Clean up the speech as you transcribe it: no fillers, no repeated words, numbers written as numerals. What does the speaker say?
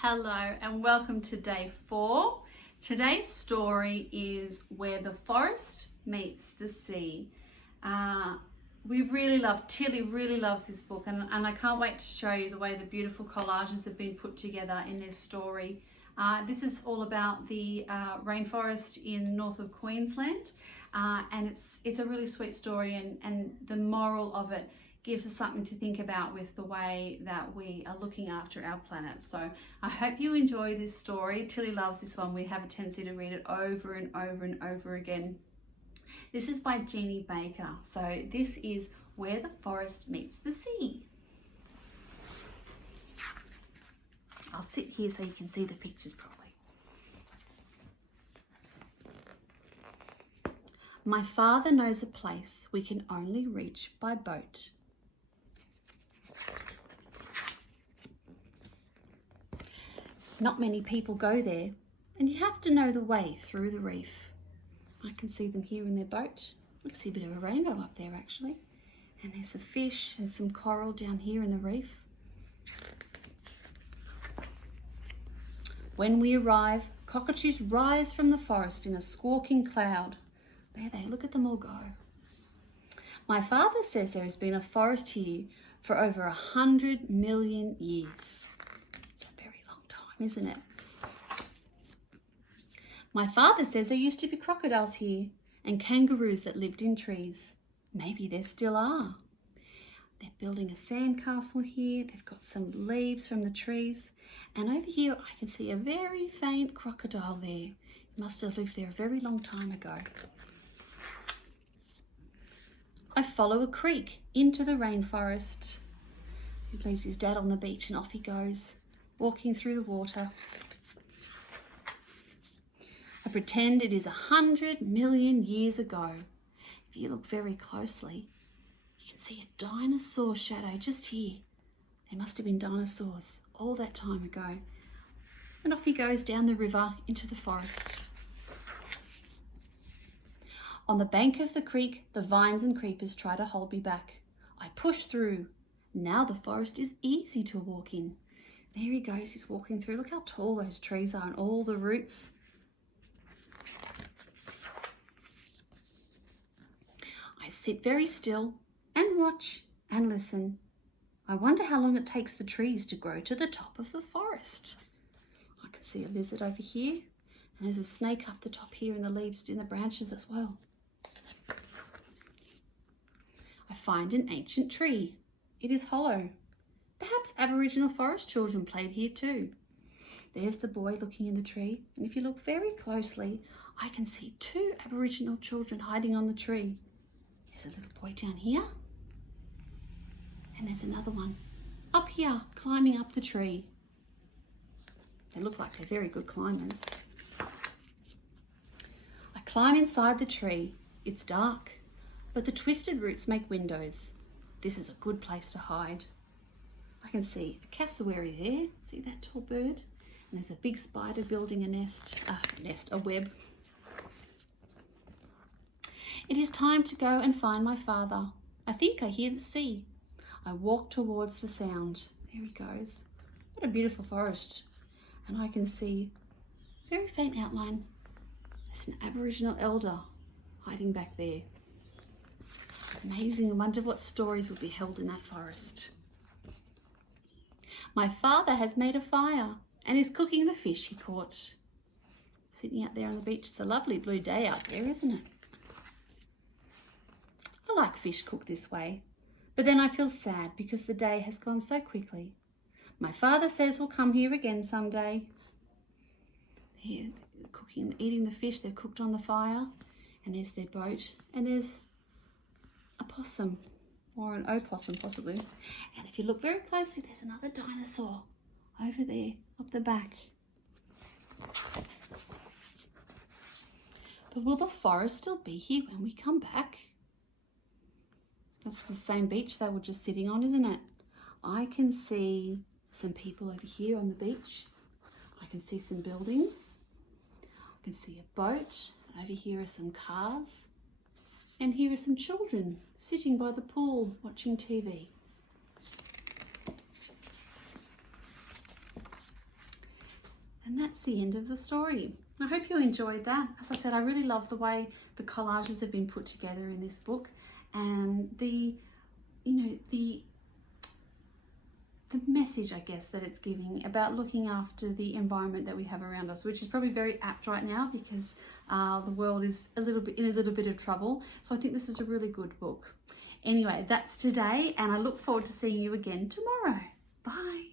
Hello and welcome to day 4. Today's story is Where the Forest Meets the Sea. Tilly really loves this book and I can't wait to show you the way the beautiful collages have been put together in this story. This is all about the rainforest in north of Queensland and it's a really sweet story and the moral of it gives us something to think about with the way that we are looking after our planet. So I hope you enjoy this story. Tilly loves this one. We have a tendency to read it over and over and over again. This is by Jeannie Baker. So this is Where the Forest Meets the Sea. I'll sit here so you can see the pictures properly. My father knows a place we can only reach by boat. Not many people go there, and you have to know the way through the reef. I can see them here in their boat. I can see a bit of a rainbow up there actually. And there's a fish and some coral down here in the reef. When we arrive, cockatoos rise from the forest in a squawking cloud. There they, look at them all go. My father says there has been a forest here for over 100 million years. Isn't it? My father says there used to be crocodiles here and kangaroos that lived in trees. Maybe there still are. They're building a sandcastle here. They've got some leaves from the trees. And over here I can see a very faint crocodile there. He must have lived there a very long time ago. I follow a creek into the rainforest. He leaves his dad on the beach and off he goes, walking through the water. I pretend it is 100 million years ago. If you look very closely, you can see a dinosaur shadow just here. There must have been dinosaurs all that time ago. And off he goes down the river into the forest. On the bank of the creek, the vines and creepers try to hold me back. I push through. Now the forest is easy to walk in. There he goes, he's walking through. Look how tall those trees are and all the roots. I sit very still and watch and listen. I wonder how long it takes the trees to grow to the top of the forest. I can see a lizard over here and there's a snake up the top here in the leaves, in the branches as well. I find an ancient tree. It is hollow. Perhaps Aboriginal forest children played here too. There's the boy looking in the tree, and if you look very closely, I can see 2 Aboriginal children hiding on the tree. There's a little boy down here, and there's another one up here climbing up the tree. They look like they're very good climbers. I climb inside the tree. It's dark, but the twisted roots make windows. This is a good place to hide. I can see a cassowary there. See that tall bird? And there's a big spider building a web. It is time to go and find my father. I think I hear the sea. I walk towards the sound. There he goes. What a beautiful forest. And I can see a very faint outline. There's an Aboriginal elder hiding back there. Amazing. I wonder what stories would be held in that forest. My father has made a fire and is cooking the fish he caught. Sitting out there on the beach. It's a lovely blue day out there, isn't it? I like fish cooked this way, but then I feel sad because the day has gone so quickly. My father says we'll come here again someday. Here, cooking, eating the fish they've cooked on the fire, and there's their boat, and there's a possum. Or an opossum possibly. And if you look very closely, there's another dinosaur over there, up the back. But will the forest still be here when we come back? That's the same beach they were just sitting on, isn't it? I can see some people over here on the beach. I can see some buildings. I can see a boat. Over here are some cars. And here are some children sitting by the pool watching TV. And that's the end of the story. I hope you enjoyed that. As I said, I really love the way the collages have been put together in this book, and the message, I guess, that it's giving about looking after the environment that we have around us, which is probably very apt right now because the world is in a little bit of trouble. So I think this is a really good book. Anyway, that's today, and I look forward to seeing you again tomorrow. Bye.